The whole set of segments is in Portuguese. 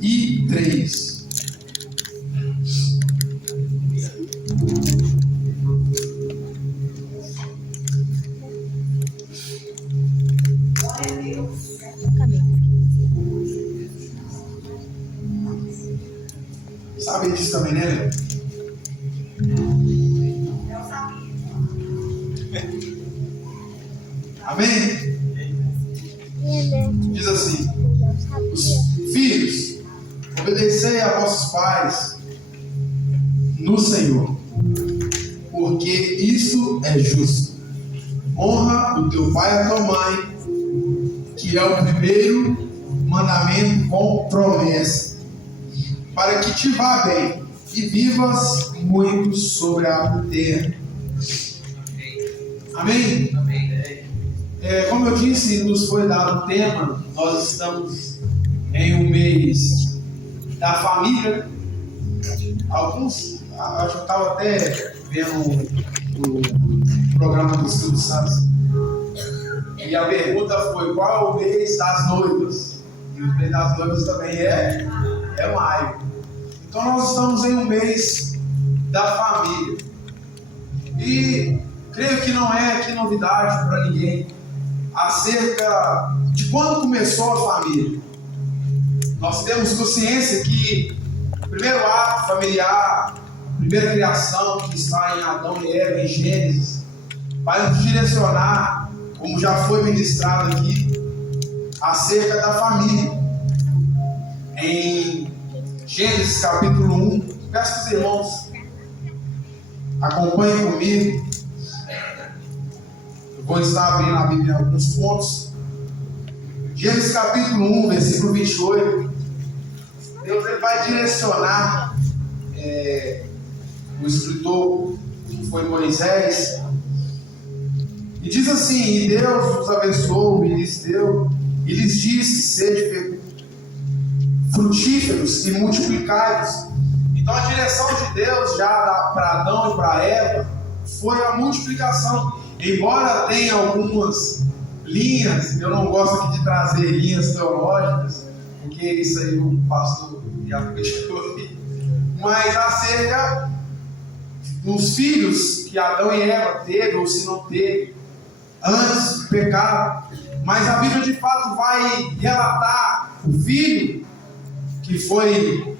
1:3. Sabe disso também, né, Léo? Amém? Diz assim: os filhos, obedecei a vossos pais no Senhor, porque isso é justo. Honra o teu pai e a tua mãe, que é o primeiro mandamento com promessa, para que te vá bem e vivas muito sobre a terra. Amém? Como eu disse, nos foi dado o tema. Nós estamos em um mês da família. Alguns, acho que eu estava até vendo o programa do Silvio Santos, e a pergunta foi: qual é o mês das noivas? E o mês das noivas também é maio. Então nós estamos em um mês da família, e creio que não é aqui novidade para ninguém acerca de quando começou a família. Nós temos consciência que o primeiro ato familiar, a primeira criação que está em Adão e Eva, em Gênesis, vai nos direcionar, como já foi ministrado aqui, acerca da família. Em Gênesis capítulo 1, peço que os irmãos acompanhem comigo. Eu vou estar abrindo a Bíblia em alguns pontos. Gênesis capítulo 1, versículo 28. Deus ele vai direcionar o escritor, que foi Moisés, e diz assim: e Deus os abençoou e lhes deu, e lhes disse: sede frutíferos e multiplicai-vos. Então a direção de Deus já para Adão e para Eva foi a multiplicação. Embora tenha algumas linhas, eu não gosto aqui de trazer linhas teológicas, porque isso aí o pastor já fechou, mas acerca dos filhos que Adão e Eva teve, ou se não teve, antes do pecado. Mas a Bíblia de fato vai relatar o filho que foi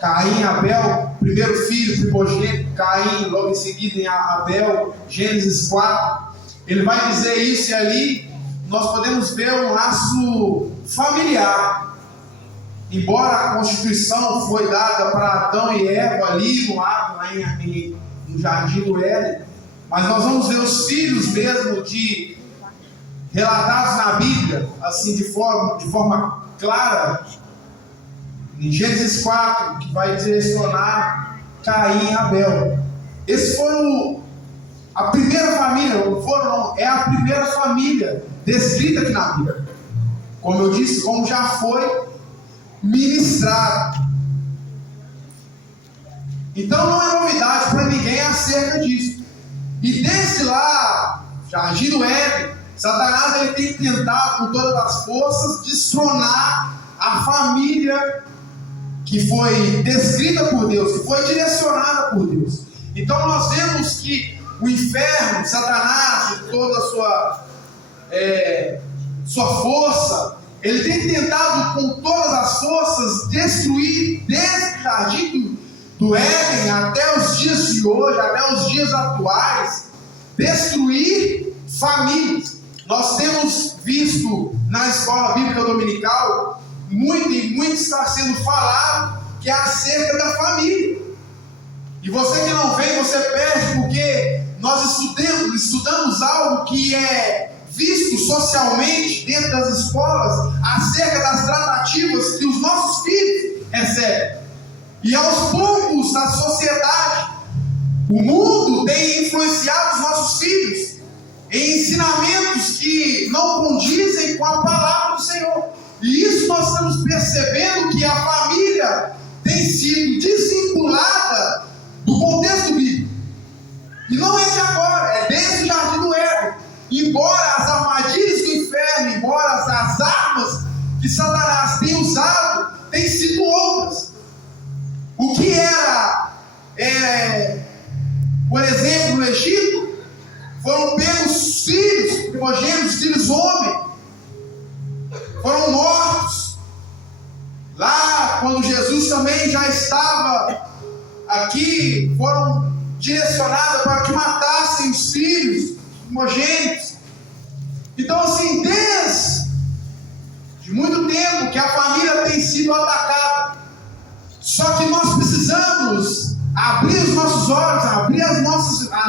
Caim e Abel, primeiro filho primogênito, Caim, logo em seguida em Abel, Gênesis 4. Ele vai dizer isso, e ali nós podemos ver um laço familiar. Embora a constituição foi dada para Adão e Eva ali no ato, lá no jardim do Éden, mas nós vamos ver os filhos mesmo relatados na Bíblia, assim de forma clara, em Gênesis 4, que vai direcionar Caim e Abel. Esses foram a primeira família, é a primeira família descrita aqui na Bíblia. Como eu disse, como já foi ministrado. Então não é novidade para ninguém acerca disso. E desde lá, jardim do Éden, Satanás ele tem tentado com todas as forças destronar a família que foi descrita por Deus, que foi direcionada por Deus. Então nós vemos que o inferno, Satanás e toda a sua força, ele tem tentado com todas as forças destruir, desde o jardim do Éden até os dias de hoje, até os dias atuais, destruir famílias. Nós temos visto na escola bíblica dominical muito está sendo falado que é acerca da família. E você que não vem, você perde, porque nós estudamos algo que é visto socialmente dentro das escolas, acerca das tratativas que os nossos filhos recebem. E aos poucos, na sociedade, o mundo tem influenciado os nossos filhos em ensinamentos que não condizem com a palavra do Senhor. E isso nós estamos percebendo, que a família tem sido desvinculada do contexto bíblico. E não é de agora, é desde o jardim do Éden. Embora as armadilhas do inferno, embora as armas que Satanás tem usado, tem sido exemplo, no Egito, foram pegos filhos, primogênitos, filhos homens, foram mortos. Lá, quando Jesus também já estava aqui, foram direcionados para que matassem os filhos, os primogênitos. Então, assim, desde muito tempo que a família tem sido atacada. Só que nós precisamos abrir os nossos olhos, abrir a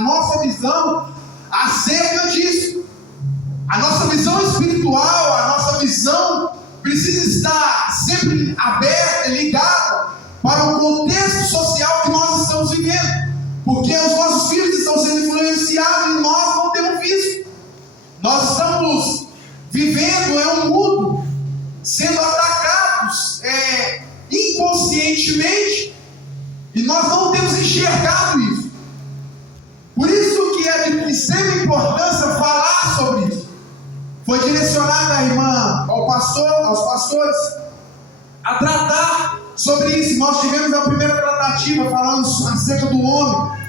nossa visão acerca disso. A nossa visão espiritual, a nossa visão precisa estar sempre aberta e ligada para o contexto social que nós estamos vivendo. Porque os nossos filhos estão sendo influenciados e nós não temos visto. Nós estamos vivendo em um mundo sendo atacados inconscientemente e nós não temos enxergado isso. Por isso que é de extrema importância falar sobre isso. Foi direcionada a irmã aos pastores a tratar sobre isso. Nós tivemos a primeira tratativa falando acerca do homem.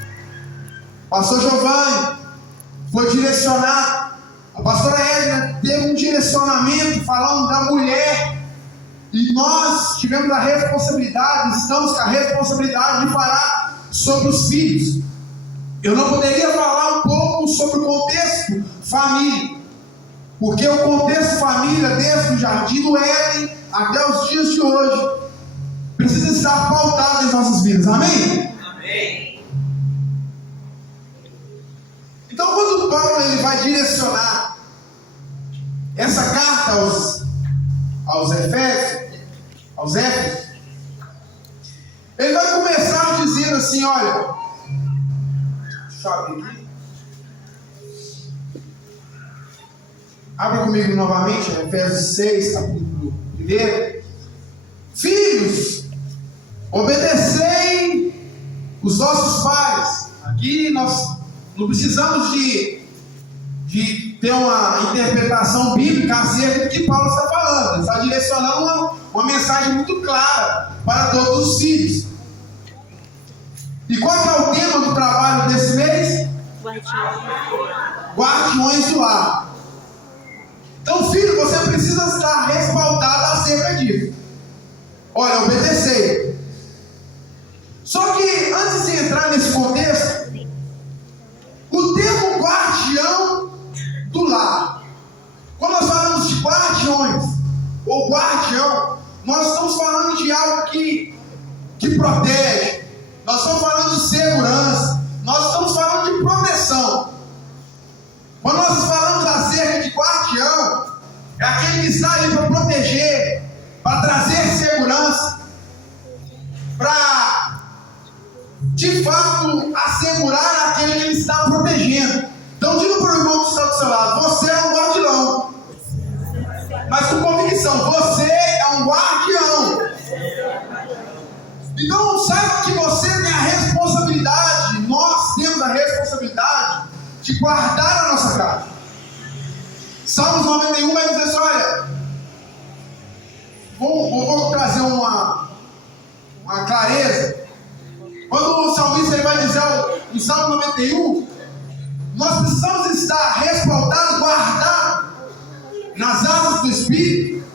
O pastor Giovanni foi direcionado. A pastora Edna teve um direcionamento falando da mulher. E nós tivemos a responsabilidade, estamos com a responsabilidade de falar sobre os filhos. Eu não poderia falar um pouco sobre o contexto família, porque o contexto família, desde o jardim do Éden até os dias de hoje, precisa estar pautado em nossas vidas. Amém? Amém. Então, quando Paulo ele vai direcionar essa carta aos Efésios, ele vai começar dizendo assim: olha, deixa eu abrir aqui. Abra comigo novamente, Efésios 6, capítulo 1. Filhos, obedecei os vossos pais. Aqui nós não precisamos de ter uma interpretação bíblica acerca do que Paulo está falando. Ele está direcionando uma mensagem muito clara para todos os filhos. E qual que é o tema do trabalho desse mês? Guardiões do lar. Então, filho, você precisa estar respaldado acerca disso. Olha, obedecer. Só que, antes de entrar nesse contexto, o termo guardião do lar. Quando nós falamos de guardiões ou guardião, nós estamos falando de algo que protege. Nós estamos falando de segurança. Nós estamos falando de proteção. Quando nós falamos acerca de guardião, é aquele que está ali para proteger, para trazer segurança, para de fato assegurar aquele que ele está protegendo. Então diga para o irmão que está do seu lado: você é um guardião. Mas com convicção, você é um guardião. Então saiba que você tem a responsabilidade, nós temos a responsabilidade de guardar a nossa casa. Salmos 91 vai dizer assim: olha, vou trazer uma clareza. Quando o salmista ele vai dizer em Salmo 91, nós precisamos estar respaldados, guardados nas asas do Espírito,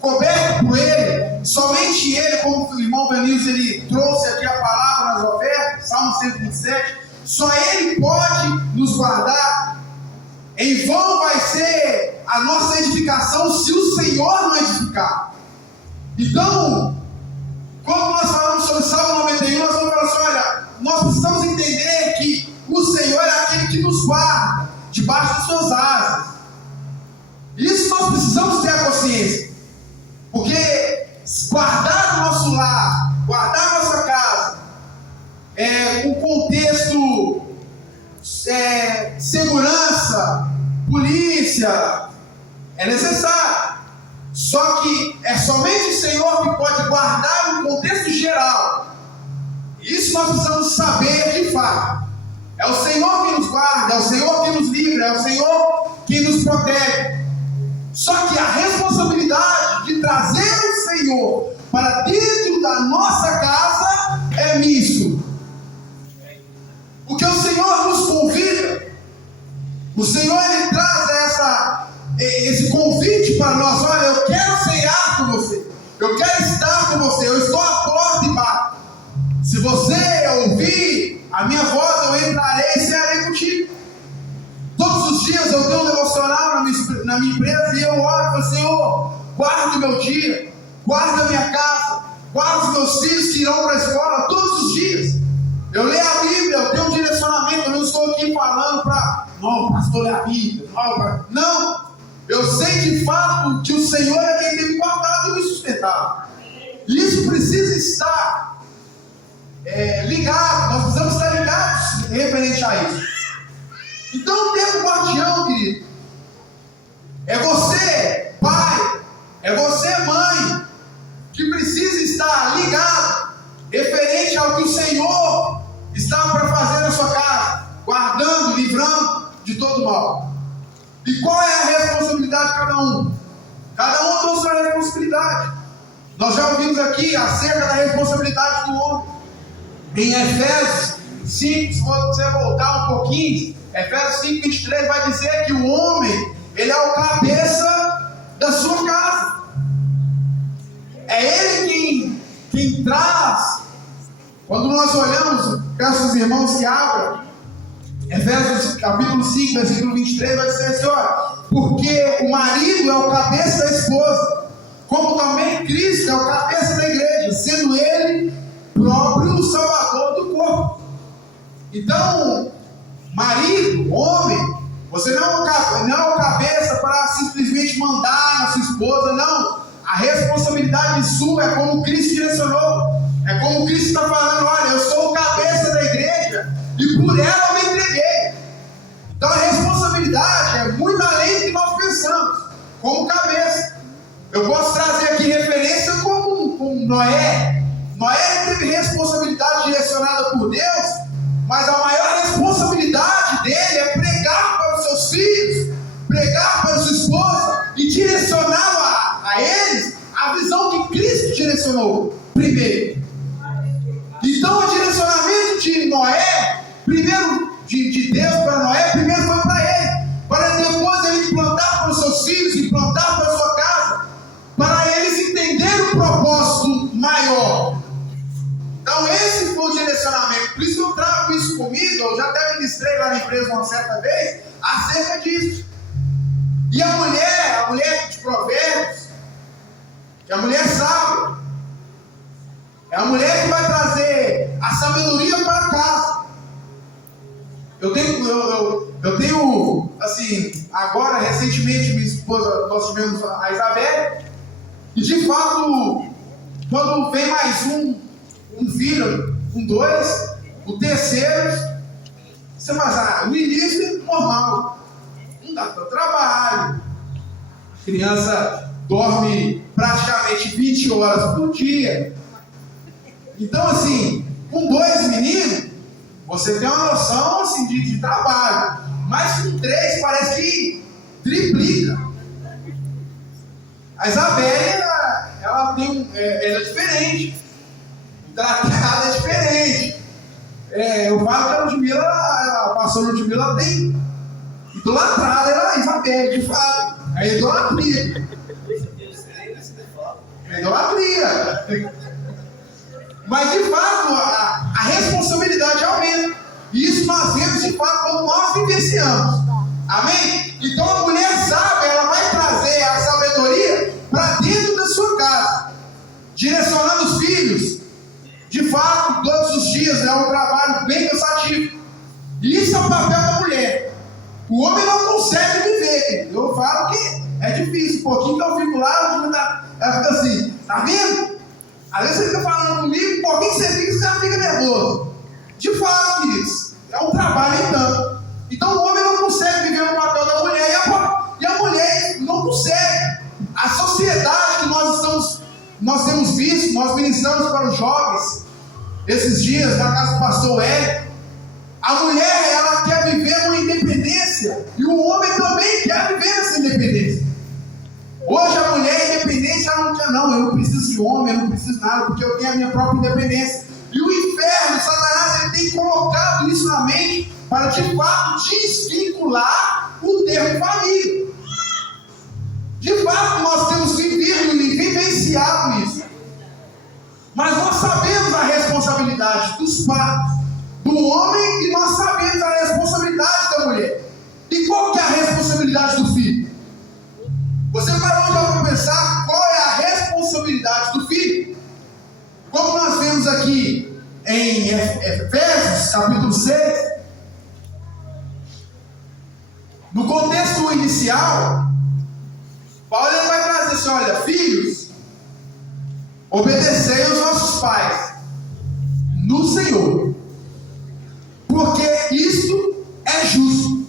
coberto por Ele. Somente Ele, como o irmão Benício ele trouxe aqui a palavra nas ofertas, Salmo 127, só Ele pode nos guardar. Em vão vai ser a nossa edificação se o Senhor não edificar. Então, quando nós falamos sobre Salmo 91, nós vamos falar assim: olha, nós precisamos entender que o Senhor é aquele que nos guarda debaixo de suas asas. Isso nós precisamos ter a consciência, porque guardar o nosso lar, guardar a nossa casa, com contexto, segurança, polícia, é necessário. Só que é somente o Senhor que pode guardar no contexto geral. Isso nós precisamos saber de fato. É o Senhor que nos guarda, é o Senhor que nos livra, é o Senhor que nos protege. Só que a responsabilidade de trazer o Senhor para dentro da nossa casa é nisso. Porque o Senhor O Senhor, Ele traz esse convite para nós. Olha, eu quero ceiar com você, eu quero estar com você, eu estou à porta e bato. Se você ouvir a minha voz, eu entrarei e cearei contigo. Todos os dias eu tenho um devocional na minha empresa e eu oro e falo: Senhor, guarda o meu dia, guarda a minha casa, guarda os meus filhos que irão para a escola todos os dias. Eu leio a Bíblia, eu tenho um direcionamento, eu não estou aqui falando para, não, pastor, lê a Bíblia. Não, eu sei de fato que o Senhor é quem tem me guardado e me sustentado. E isso precisa estar ligado, nós precisamos estar ligados referente a isso. Então, o termo guardião, querido, é você, pai, é você, mãe, que precisa estar ligado referente ao que o Senhor está para fazer na sua casa, guardando, livrando de todo mal. E qual é a responsabilidade de cada um? Cada um tem sua responsabilidade. Nós já ouvimos aqui acerca da responsabilidade do homem. Em Efésios 5, se você voltar um pouquinho, Efésios 5, 23 vai dizer que o homem, ele é o cabeça da sua casa. É ele quem traz. Quando nós olhamos, peço aos irmãos que abram Efésios capítulo 5, versículo 23, vai dizer assim: olha, porque o marido é o cabeça da esposa, como também Cristo é o cabeça da igreja, sendo ele próprio o salvador do corpo. Então, marido, homem, você não é o cabeça para simplesmente mandar na sua esposa, não. A responsabilidade sua é como Cristo direcionou, é como Cristo está falando: olha, eu sou o cabeça da igreja e por ela eu me entreguei. Então a responsabilidade é muito além do que nós pensamos, como cabeça. Eu posso trazer aqui referência como Noé. Noé teve responsabilidade direcionada por Deus, mas a maior responsabilidade dele é pregar para os seus filhos, pregar para a sua esposa e direcionar a eles a visão que Cristo direcionou primeiro. Então o direcionamento de Noé, primeiro de Deus para Noé, primeiro foi para ele, para depois ele implantar para os seus filhos, implantar para a sua casa, para eles entenderem o propósito maior. Então esse foi o direcionamento. Por isso que eu trago isso comigo. Eu já até ministrei lá na empresa uma certa vez acerca disso. E a mulher de Provérbios, que a mulher sábia, é a mulher que vai trazer a sabedoria para casa. Eu tenho, assim, agora, recentemente, minha esposa, nós tivemos a Isabel, e de fato, quando vem mais um filho, com dois, o terceiro, você faz, no início, normal, não dá para trabalho, a criança dorme praticamente 20 horas por dia. Então, assim, com dois meninos, você tem uma noção assim, de trabalho. Mas com três parece que triplica. A Isabelle, ela é diferente. O tratado é diferente. Eu falo que a Ludmilla, a pastora Ludmilla, ela tem idolatrada, ela é Isabelle, de fato. É idolatria. É idolatria. Mas de fato a responsabilidade aumenta. E isso nós vemos de fato quando nós vivenciamos. Amém? Então a mulher sábia, ela vai trazer a sabedoria para dentro da sua casa, direcionando os filhos. De fato, todos os dias é um trabalho bem cansativo. E isso é o papel da mulher. O homem não consegue viver. Eu falo que é difícil. Um pouquinho que eu fico lá, ela fica assim, tá vendo? Às vezes você fica falando comigo, um pouquinho que você já fica nervoso. De fato, queridos, é um trabalho então. Então o homem não consegue viver no papel da mulher e a mulher não consegue. A sociedade que nós temos visto, nós ministramos para os jovens esses dias na casa do pastor Hélio. A mulher, ela quer viver uma independência e o homem também quer viver essa independência. Hoje a mulher independente, ela não quer, não, eu não preciso de homem, eu não preciso de nada, porque eu tenho a minha própria independência. E o inferno, Satanás, ele tem colocado isso na mente para de fato desvincular o termo família. De fato, nós temos vivido e vivenciado isso. Mas nós sabemos a responsabilidade dos pais, do homem, e nós sabemos a responsabilidade da mulher. E qual que é a responsabilidade do filho? Você parou para pensar qual é a responsabilidade do filho? Como nós vemos aqui em Efésios, capítulo 6, no contexto inicial, Paulo ele vai trazer assim: olha, filhos, obedecei aos vossos pais no Senhor, porque isto é justo.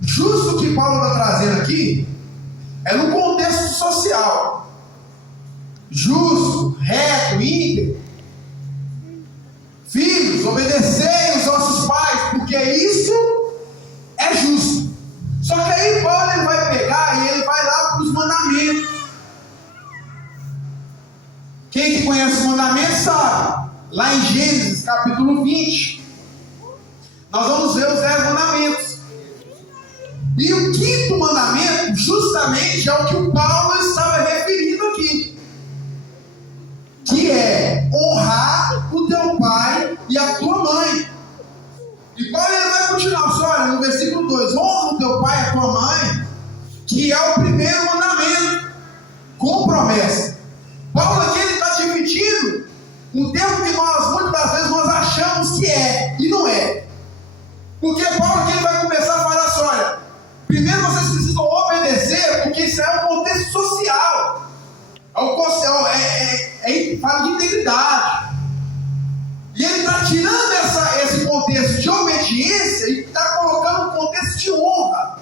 Justo que Paulo está trazendo aqui é no contexto social. Justo, reto, íntegro. Filhos, obedecei aos vossos pais, porque isso é justo. Só que aí Paulo ele vai pegar e ele vai lá para os mandamentos. Quem que conhece os mandamentos sabe. Lá em Gênesis capítulo 20, nós vamos ver os 10 mandamentos. E o quinto mandamento justamente é o que o Paulo estava referindo aqui, que é honrar o teu pai e a tua mãe. E Paulo ele vai continuar, olha, no versículo 2, honra o teu pai e a tua mãe, que é o primeiro mandamento, com promessa. Paulo aqui ele está dividindo um termo que nós, muitas das vezes, nós achamos que é, e não é. Porque Paulo aqui ele vai começar a falar assim: olha, primeiro vocês precisam obedecer, porque isso é um contexto social. Fala de integridade. E ele está tirando esse contexto de obediência e está colocando um contexto de honra,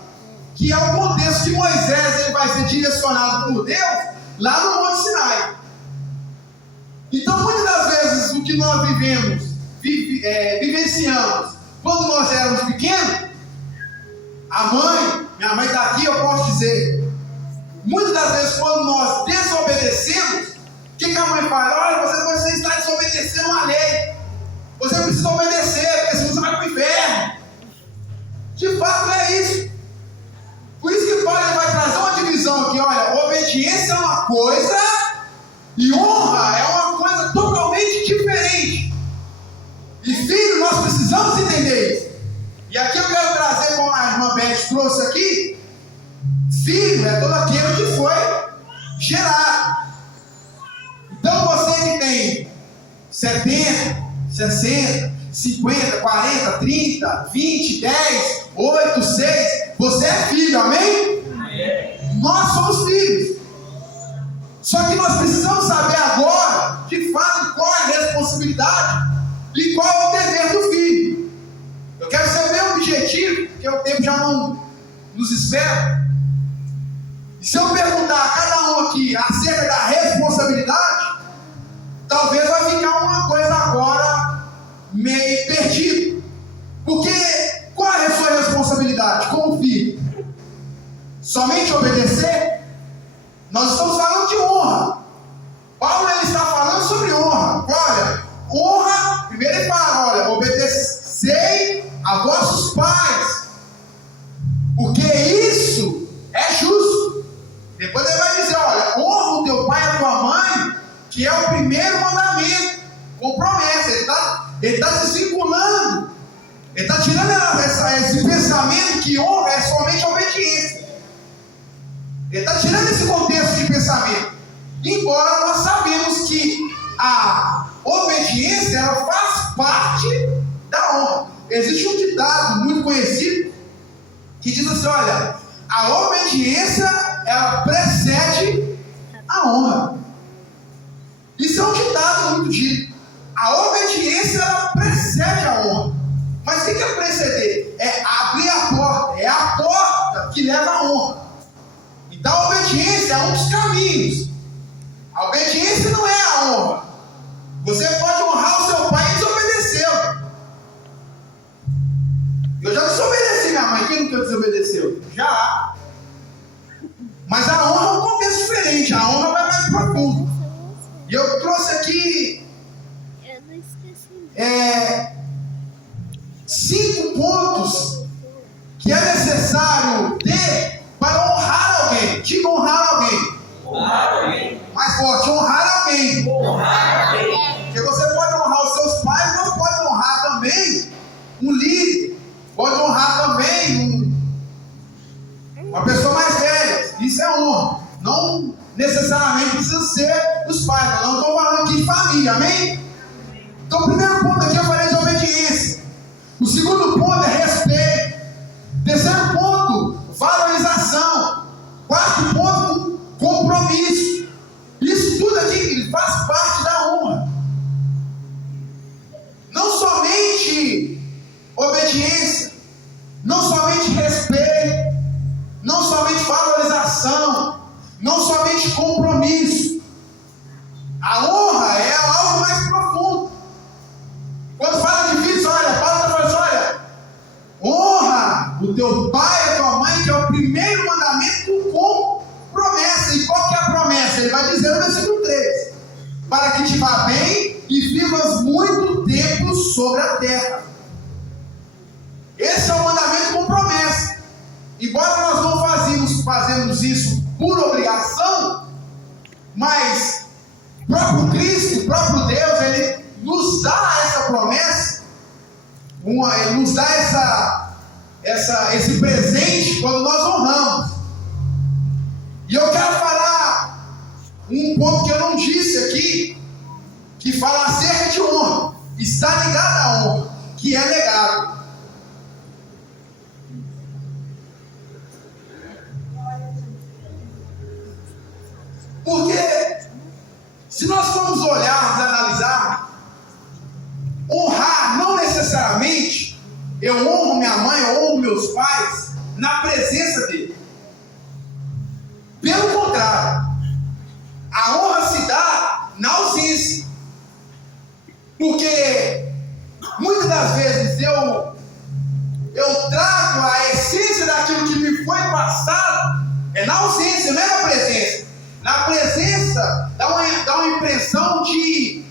que é o contexto que Moisés ele vai ser direcionado por Deus lá no Monte Sinai. Então, muitas das vezes, o que nós vivenciamos quando nós éramos pequenos, minha mãe está aqui, eu posso dizer, muitas das vezes quando nós desobedecemos, o que a mãe fala? Olha, você está desobedecendo uma lei, você precisa obedecer, porque senão você vai para o inferno. De fato é isso. Por isso que Paulo vai trazer uma divisão aqui: olha, obediência é uma coisa e honra é uma coisa totalmente diferente. E filho, nós precisamos entender isso. E aqui eu quero trazer, como a irmã Beth trouxe aqui, filho é todo aquele que foi gerado. Então você que tem 70, 60, 50, 40, 30, 20, 10, 8, 6, você é filho, amém? Amém. Nós somos filhos. Só que nós precisamos saber agora, de fato, qual é a responsabilidade e qual é o dever do filho. Eu quero saber o objetivo, porque o tempo já não nos espera. E se eu perguntar a cada um aqui acerca da responsabilidade, talvez vai ficar uma coisa agora meio perdido. Porque qual é a sua responsabilidade como filho? Somente obedecer? Nós estamos falando de honra. Paulo ele está falando sobre honra. Olha, honra, primeiro ele fala, olha, obedecei a vossos pais, porque isso é justo. Depois ele vai dizer, olha, honra o teu pai e a tua mãe, que é o primeiro mandamento, com promessa. Ele está desvinculando, ele está tirando esse pensamento que honra é somente obediência. Ele está tirando esse contexto de pensamento. Embora nós sabemos que a obediência ela faz parte da honra. Existe um ditado muito conhecido que diz assim: olha, a obediência ela precede a honra. Isso é um ditado muito dito. A obediência ela precede a honra. Mas o que é preceder? É abrir a porta. É a porta que leva à honra. Então a obediência é um dos caminhos. A obediência não é a honra. Você pode honrar o seu pai e desobedeceu. Eu já desobedeci minha mãe. Quem nunca desobedeceu? Já. Mas a honra é um contexto diferente. A honra vai mais profundo. E eu trouxe aqui 5 pontos que é necessário ter para honrar alguém. Diga honrar alguém. Honrar alguém. Mais forte, honrar alguém. Honrar alguém. Porque você pode honrar os seus pais, mas pode honrar também um líder, pode honrar também uma pessoa mais velha. Isso é honra. Não necessariamente precisa ser os pais. Eu não estou falando aqui de família, amém? Então, o primeiro ponto aqui eu falei de obediência. O segundo ponto é respeito. Terceiro ponto, valorização. Quarto ponto, compromisso. Isso tudo aqui faz parte da honra. Não somente obediência, não somente respeito, não somente valorização, não somente compromisso. A honra é algo mais profundo. Quando fala de filhos, olha, Paulo está falando assim, olha, honra o teu pai e a tua mãe, que é o primeiro mandamento com promessa. E qual que é a promessa? Ele vai dizer no versículo 3: para que te vá bem e vivas muito tempo sobre a terra. Esse é o mandamento com promessa. Embora nós não fazemos isso por obrigação, mas o próprio Cristo, o próprio Deus, Ele nos dá essa promessa, Ele nos dá esse presente quando nós honramos. E eu quero falar um ponto que eu não disse aqui, que fala acerca de honra, está ligado à honra, que é legado. Porque se nós formos olhar, analisar, honrar não necessariamente eu honro minha mãe, eu honro meus pais na presença dele. Pelo contrário, a honra se dá na ausência. Porque muitas das vezes eu trago a essência daquilo que me foi passado, é na ausência, não é na presença. Na presença dá uma impressão de,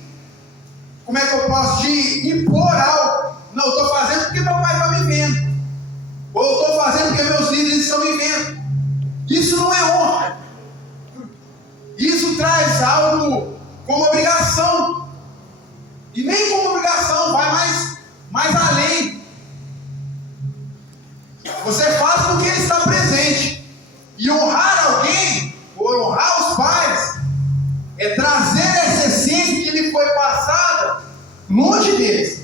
como é que eu posso, de impor algo. Não, eu estou fazendo porque meu pai está me vendo, ou eu estou fazendo porque meus líderes estão me vendo. Isso não é honra. Isso traz algo como obrigação, e nem como obrigação, vai mais além. Você faz porque ele está presente. E honrar alguém, ou honrar os pais, é trazer essa essência que lhe foi passada longe deles.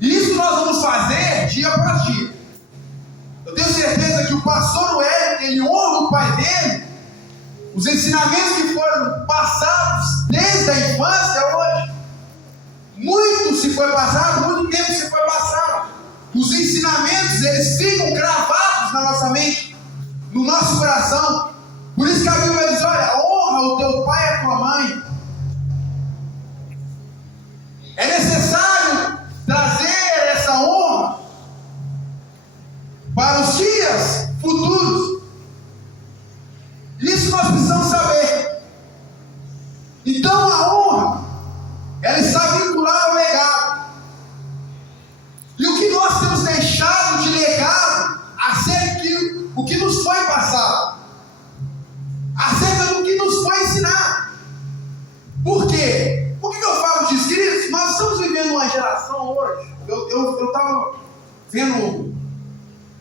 Isso nós vamos fazer dia após dia. Eu tenho certeza que o pastor Wellington, ele honra o pai dele, os ensinamentos que foram passados desde a infância a hoje. Muito se foi passado, muito tempo se foi passado. Os ensinamentos, eles ficam gravados na nossa mente, no nosso coração. Por isso que a Bíblia diz, olha, honra o teu pai e a tua mãe. É necessário trazer essa honra para os dias futuros. Isso nós precisamos saber. Então a honra, ela está vinculada ao legado. E o que nós temos deixado de legado acerca do que nos foi passado, acerca do que nos foi ensinado. Por quê? Por que eu falo disso, queridos? Nós estamos vivendo uma geração hoje. Eu estava vendo,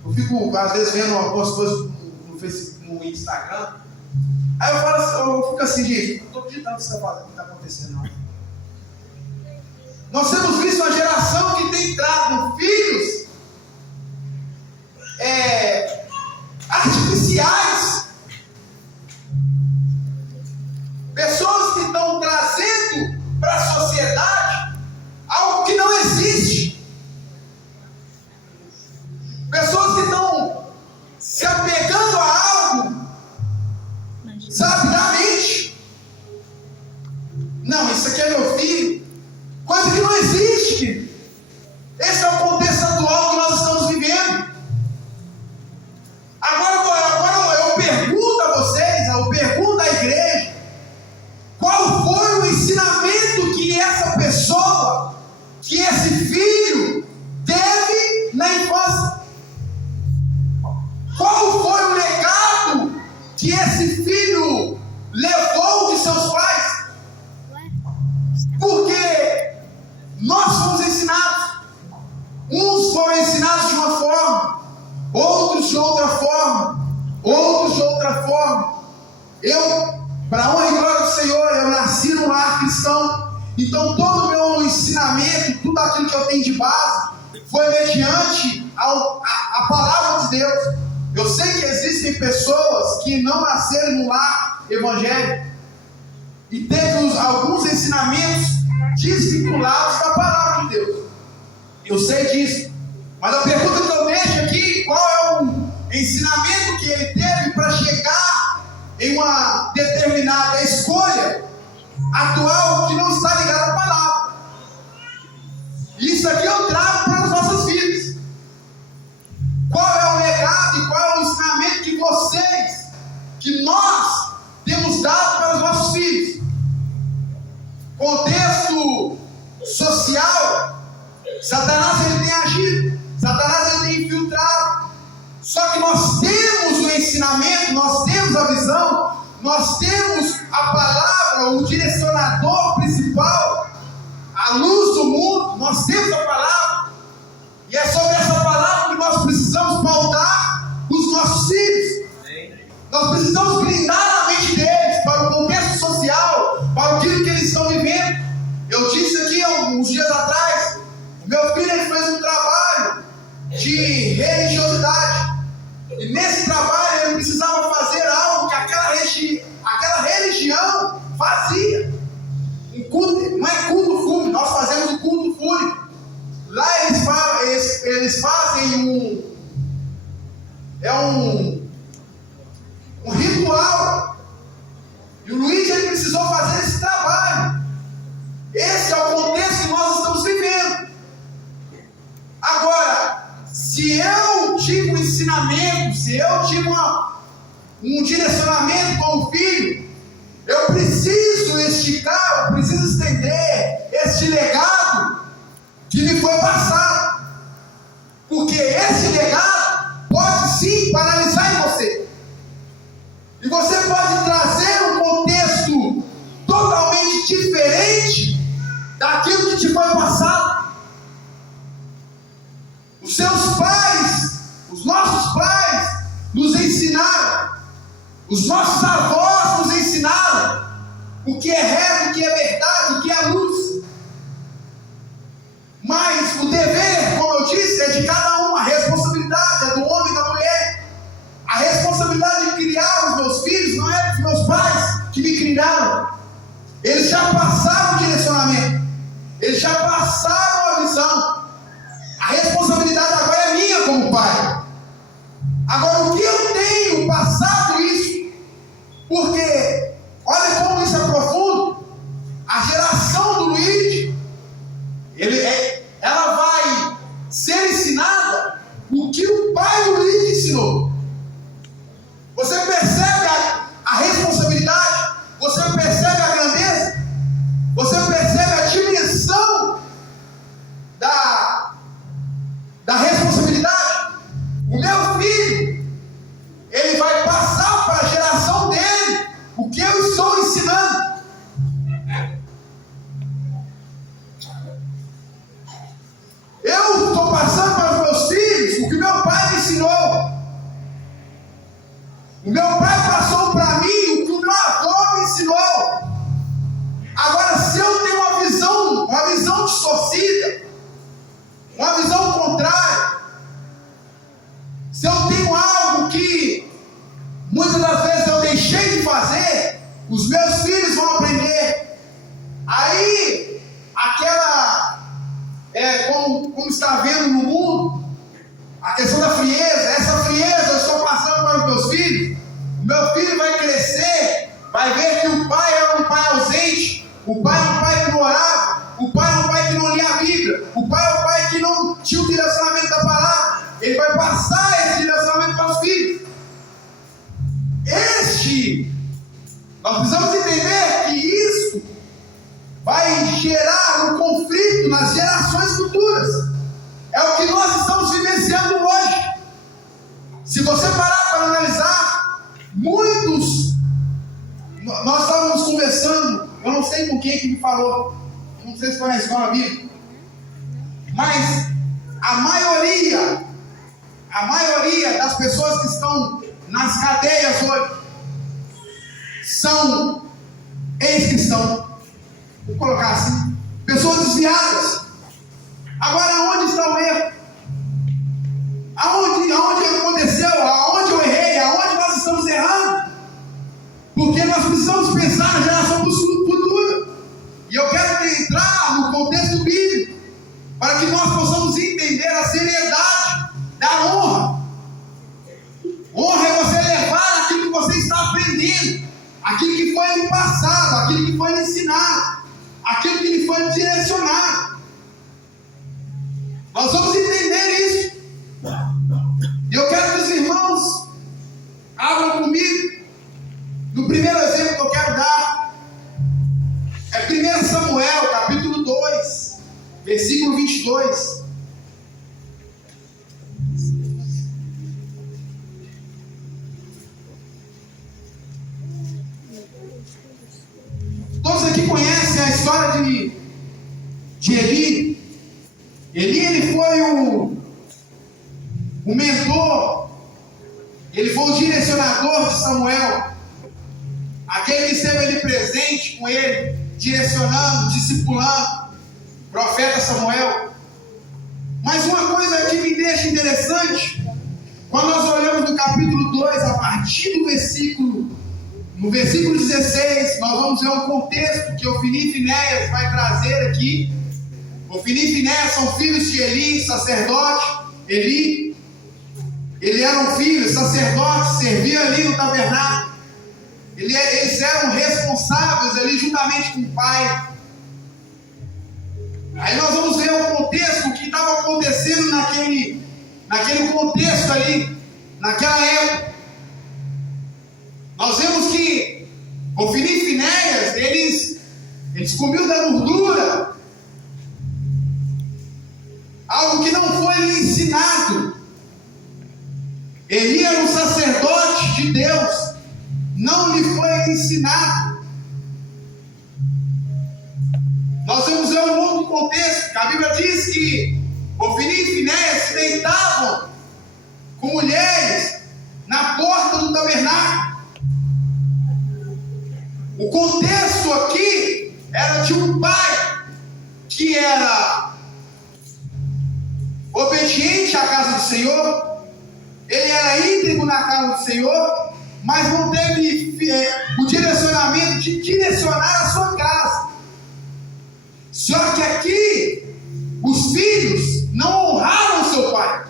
eu fico às vezes vendo algumas coisas no Facebook, no Instagram. Aí eu falo assim, eu fico assim, gente, não estou acreditando que isso está acontecendo, não. Nós temos visto uma geração que tem trago filhos artificiais, pessoas que estão trazendo para a sociedade algo que não existe, pessoas que estão se apegando a algo, sabe, da mente. Não, isso aqui é meu filho, coisa que não existe. Esse é o contexto atual que nós estamos vivendo. Agora eu pergunto a vocês, eu pergunto à igreja, qual foi o ensinamento que essa pessoa para a honra e glória do Senhor, eu nasci num lar cristão. Então todo o meu ensinamento, tudo aquilo que eu tenho de base, foi mediante a palavra de Deus. Eu sei que existem pessoas que não nasceram no lar evangélico e teve alguns ensinamentos desvinculados da palavra de Deus. Eu sei disso. Mas a pergunta que eu deixo aqui, qual é o ensinamento que ele teve para chegar em uma determinada escolha atual que não está ligada à palavra? Isso aqui eu trago para as nossas vidas. Qual é o legado e qual é o ensinamento que nós temos dado para os nossos filhos? Contexto social, Satanás ele tem agido, Satanás ele tem infiltrado. Só que nós temos o ensinamento, nós temos a visão, nós temos a palavra, o direcionador principal, a luz do mundo. Nós temos a palavra, e é sobre essa palavra que nós precisamos pautar os nossos filhos. Nós precisamos blindar a mente deles para o contexto social, para aquilo que eles estão vivendo. Eu disse aqui há uns dias atrás, o meu filho ele fez um trabalho de religiosidade, e nesse trabalho ele precisava fazer algo que aquela religião fazia. Um culto, não é culto fúnebre, nós fazemos um culto fúnebre. Lá eles fazem um ritual. E o Luiz ele precisou fazer esse trabalho. Esse é o contexto que nós estamos vivendo. Agora, se eu tive um ensinamento, se eu tive um direcionamento como filho, eu preciso esticar, eu preciso estender este legado que me foi passado. Porque esse legado pode sim paralisar em você. E você pode trazer um contexto totalmente diferente daquilo que te foi passado. Os seus pais, os nossos pais nos ensinaram, os nossos avós nos ensinaram o que é reto, o que é verdade, o que é luz. Mas o dever, como eu disse, é de cada um. A responsabilidade é do homem e da mulher. A responsabilidade de criar os meus filhos não é dos meus pais que me criaram. Eles já passaram o direcionamento, eles já passaram a visão. A responsabilidade agora é minha como pai. Agora, o que eu tenho passado isso? Porque, olha como isso é profundo. A geração do Luiz, ela vai ser ensinada o que o pai do Luiz ensinou. Você percebe a responsabilidade? Você percebe a grandeza? Você percebe a dimensão da responsabilidade? O meu filho, ele vai passar para a geração dele o que eu estou ensinando. Eu estou passando para os meus filhos o que meu pai me ensinou. O meu pai passou para mim o que o meu avô me ensinou. Agora, se eu tenho uma visão distorcida, uma visão contrária, se eu tenho algo que muitas das vezes eu deixei de fazer, os meus filhos vão aprender. Aí, como está vendo no mundo, a questão da frieza, essa frieza eu estou passando para os meus filhos. O meu filho vai crescer, vai ver que o pai era um pai ausente, o pai era um pai que não orava, o pai era um pai que não lia a Bíblia, o pai era um pai que não tinha o direcionamento da palavra. Ele vai passar esse direcionamento para os filhos. Nós precisamos entender que isso vai gerar um conflito nas gerações futuras. É o que nós estamos vivenciando hoje. Se você parar para analisar, nós estávamos conversando, eu não sei com quem que me falou, não sei se foi na escola bíblica, mas a maioria das pessoas que estão nas cadeias hoje, são ex-cristãos, vou colocar assim, pessoas desviadas. Agora, onde está o erro? Aonde aconteceu? Aonde eu errei? Aonde nós estamos errando? Porque nós precisamos pensar na geração do futuro. E eu quero entrar no contexto bíblico para que nós possamos entender a seriedade da honra. Honra é você levar aquilo que você está aprendendo, aquilo que foi lhe passado, aquilo que foi lhe ensinado, aquilo que lhe foi direcionado. Nós vamos entender isso. E eu quero que os irmãos abram comigo no primeiro exemplo que eu quero dar. É 1 Samuel, capítulo 2, versículo 22. Todos aqui conhecem a história de Eli. Eli, ele foi o mentor, ele foi o direcionador de Samuel, aquele que esteve ali presente com ele, direcionando, discipulando o profeta Samuel. Mas uma coisa que me deixa interessante, quando nós olhamos no capítulo 2, a partir do no versículo 16, nós vamos ver um contexto que Ofni e Finéias vai trazer aqui. Ofni e Finéias são filhos de Eli, sacerdote. Eli, ele era um filho, sacerdote, servia ali no tabernáculo. Eles eram responsáveis ali juntamente com o pai. Aí nós vamos ver o contexto, o que estava acontecendo naquele contexto ali, naquela época. Nós vemos que Ofni e Finéias, eles comiam da gordura, algo que não foi lhe ensinado. Eli era um sacerdote de Deus, não lhe foi ensinado. Nós vamos ver um outro contexto, que a Bíblia diz que Ofni e Finéias se deitavam com mulheres na porta do tabernáculo. O contexto aqui era de um pai que era obediente à casa do Senhor, ele era íntegro na casa do Senhor, mas não teve o direcionamento de direcionar a sua casa. Só que aqui os filhos não honraram seu pai.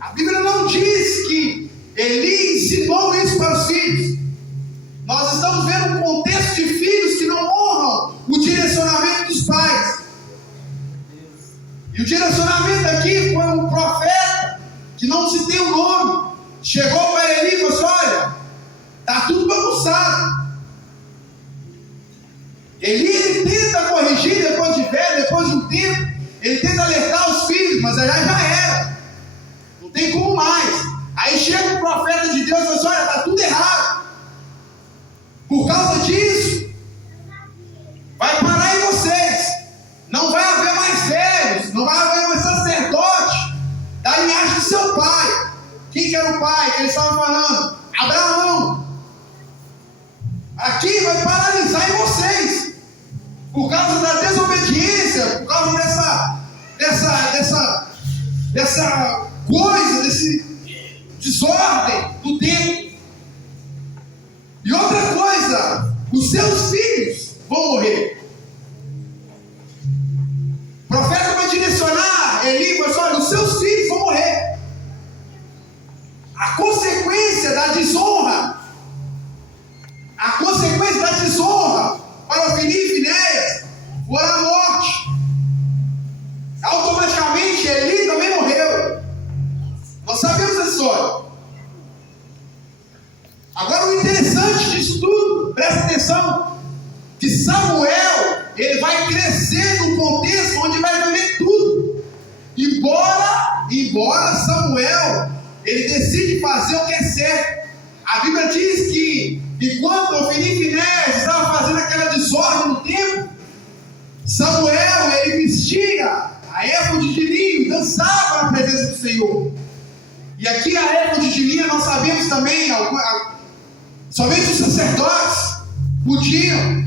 A Bíblia não diz que Eli ensinou isso para os filhos. Nós estamos vendo um contexto de filhos que não honram o direcionamento dos pais. E o direcionamento aqui foi um profeta, que não se tem o nome, chegou para Eli e falou assim: olha, está tudo bagunçado. Ele tenta corrigir depois de velho, depois de um tempo, ele tenta alertar os filhos, mas já era. Não tem como mais. Aí chega o profeta de Deus e fala assim: olha, está tudo errado. Por causa disso, vai parar em vocês. Não vai haver mais velhos, não vai haver mais sacerdote da linhagem de seu pai. Quem que era o pai que ele estava falando? Abraão. Aqui vai paralisar em vocês, por causa da desobediência, por causa dessa coisa, desse desordem do tempo. E outra coisa, os seus filhos vão morrer. O profeta vai direcionar Eli e vai falar: olha, os seus filhos vão morrer. A consequência da desonra para Ofni e Finéias foi a morte. Automaticamente Eli também morreu. Nós sabemos essa história. Agora o interessante disso tudo, presta atenção, que Samuel, ele vai crescer no contexto onde vai viver tudo. Embora Samuel, ele decide fazer o que é certo. A Bíblia diz que enquanto Ofni e Finéias estavam fazendo aquela desordem no templo, Samuel, ele vestia a éfode de linho e dançava na presença do Senhor. E aqui a éfode de linho, nós sabemos também, Somente os sacerdotes podiam.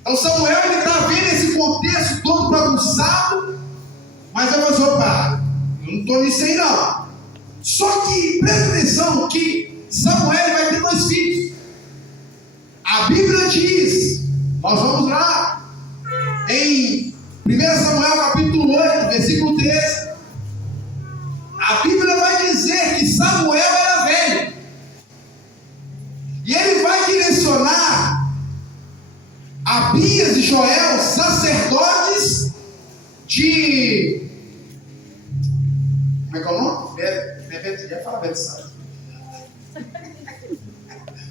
Então Samuel está vendo esse contexto todo bagunçado, mas eu vou opa, eu não estou nisso aí não. Só que presta atenção que Samuel vai ter 2 filhos. A Bíblia diz, nós vamos lá, em 1 Samuel capítulo 8, versículo 13. A Bíblia vai dizer que Samuel era velho. E ele vai direcionar Abias e Joel, sacerdotes de... Como é que é o nome?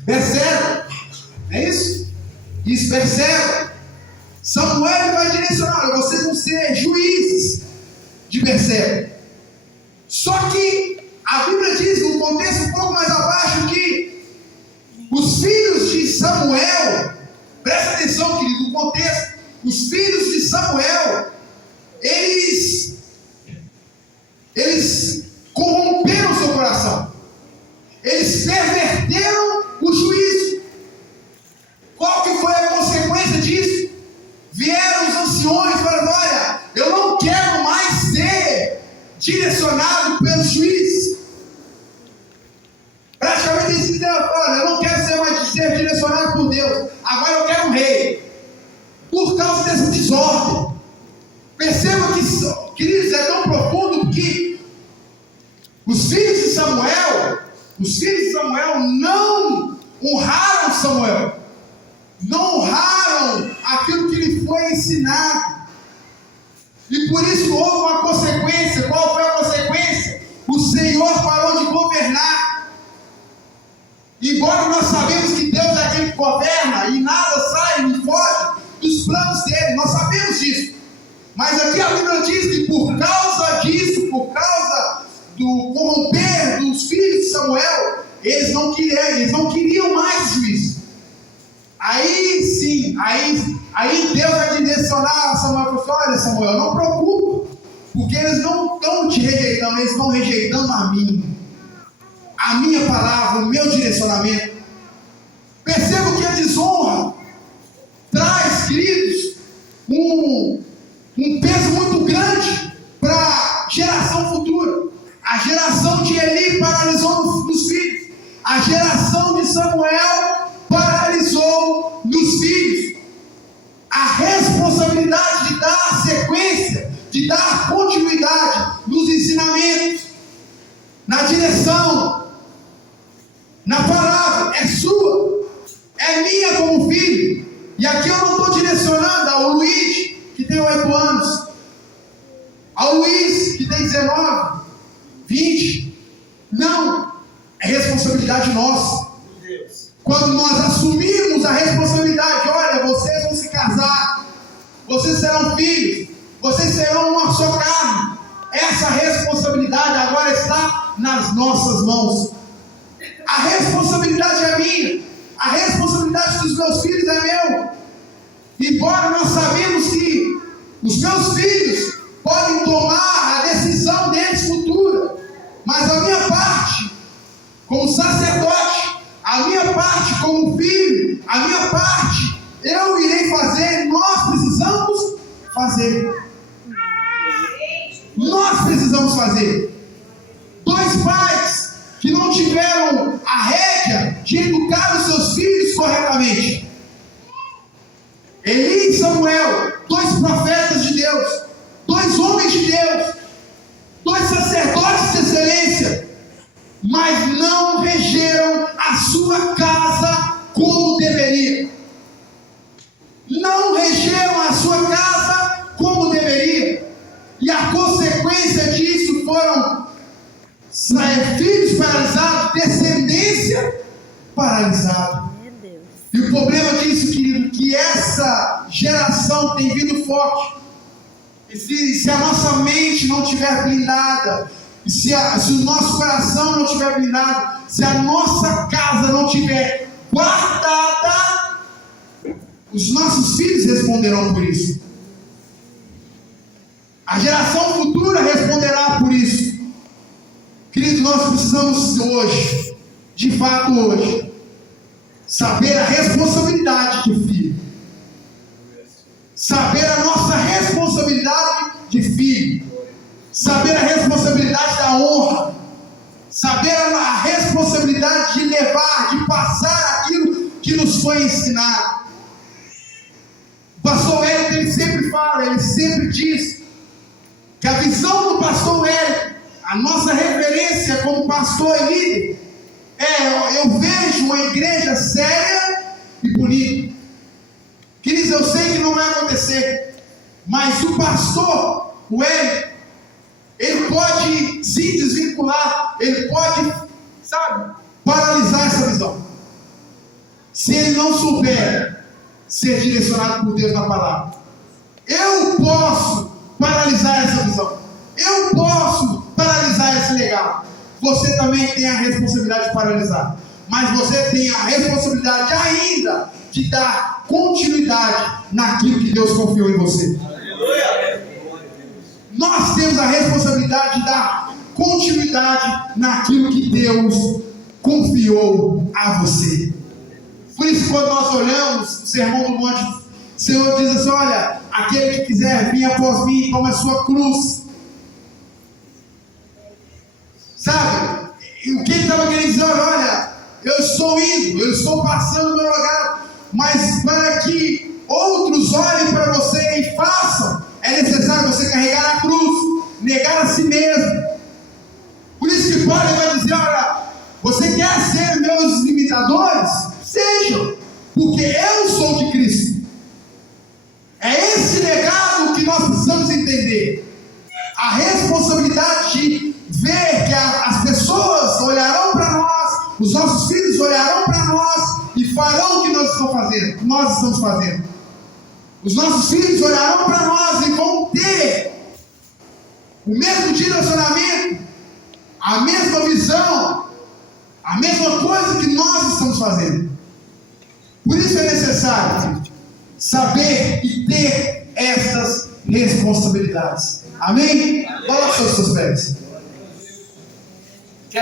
Berseba. É isso? Isso, Berseba. Samuel vai direcionar: olha, vocês vão ser juízes de Berseba. Só que a Bíblia diz, num contexto um pouco mais abaixo, que os filhos de Samuel, presta atenção, querido, no contexto, os filhos de Samuel, eles corromperam o seu coração, eles perverteram o juízo. Qual que foi a consequência disso? Vieram os anciões e falaram: olha, eu não quero mais ser direcionado pelos juízes. Praticamente eles disseram: olha, eu não quero ser direcionado por Deus, agora eu quero um rei. Por causa dessa desordem. Perceba que, queridos, é tão profundo que os filhos de Samuel não honraram Samuel, não honraram aquilo que lhe foi ensinado, e por isso houve uma consequência. Qual foi a consequência? O Senhor parou de governar. Embora nós sabemos que Deus é aquele que governa e nada sai nem foge dos planos dele, nós sabemos disso. Mas aqui a Bíblia diz que por causa disso, por causa do corromper dos filhos de Samuel, eles não queriam mais juízo. Aí sim, aí Deus vai direcionar a Samuel e falar: olha, Samuel, não preocupe, porque eles não estão te rejeitando, eles estão rejeitando a minha palavra, o meu direcionamento. Perceba que a desonra traz, queridos, um peso muito grande para a geração futura. A geração de Eli paralisou nos filhos. A geração de Samuel paralisou nos filhos. A responsabilidade de dar sequência, de dar continuidade nos ensinamentos, na direção, na palavra, é sua, é minha como filho. E aqui eu não estou direcionando ao Luiz, que tem 8 anos, ao Luiz, que tem 19, 20. Não, é responsabilidade nossa. Quando nós assumirmos a responsabilidade: olha, vocês vão se casar, vocês serão filhos, vocês serão uma só carne. Essa responsabilidade agora está nas nossas mãos. A responsabilidade é minha, a responsabilidade dos meus filhos é meu. Embora nós sabemos que os meus filhos podem tomar a decisão deles futura, mas a minha parte como sacerdote, a minha parte como filho, a minha parte eu irei fazer. Nós precisamos fazer. Nós precisamos fazer. 2 pais que não tiveram a rédea de educar os seus filhos corretamente. Eli e Samuel, 2 profetas de Deus, 2 homens de Deus, 2 sacerdotes de excelência, mas não regeram a sua casa como deveria. Não regeram a sua casa como deveria. E a consequência disso foram filhos paralisados, descendência paralisada. E o problema disso, querido, que essa geração tem vindo forte. E se a nossa mente não estiver blindada, se o nosso coração não estiver blindado, se a nossa casa não estiver guardada, os nossos filhos responderão por isso. A geração futura responderá por isso. Querido, nós precisamos hoje, de fato hoje, Saber a responsabilidade de filho. Saber a nossa responsabilidade de filho. Saber a responsabilidade da honra. Saber a responsabilidade de levar, de passar aquilo que nos foi ensinado. O pastor Hélio, ele sempre fala, ele sempre diz que a visão do pastor Hélio, a nossa referência como pastor e líder, eu vejo uma igreja séria e bonita. Queridos, eu sei que não vai acontecer, mas o pastor, o Hélio, ele pode se desvincular, ele pode, paralisar essa visão. Se ele não souber ser direcionado por Deus na palavra. Eu posso paralisar essa visão. Eu posso paralisar esse legado. Você também tem a responsabilidade de paralisar. Mas você tem a responsabilidade ainda de dar continuidade naquilo que Deus confiou em você. Aleluia! Nós temos a responsabilidade de dar continuidade naquilo que Deus confiou a você. Por isso, quando nós olhamos o Sermão do Monte, o Senhor diz assim: olha, aquele que quiser vir após mim, toma a sua cruz. Sabe? E o que ele estava querendo dizer? Olha, eu estou indo, eu estou passando o meu lugar, mas para que outros olhem para você e façam, é necessário você carregar a cruz, negar a si mesmo. Por isso que Paulo vai dizer: olha, você quer ser meus imitadores? Sejam, porque eu sou de Cristo. É esse legado que nós precisamos entender. A responsabilidade de ver que as pessoas olharão para nós, os nossos filhos olharão para nós e farão o que nós estamos fazendo. Os nossos filhos olharão para nós e vão ter o mesmo direcionamento, a mesma visão, a mesma coisa que nós estamos fazendo. Por isso é necessário saber e ter estas responsabilidades. Amém? Coloque os seus pés.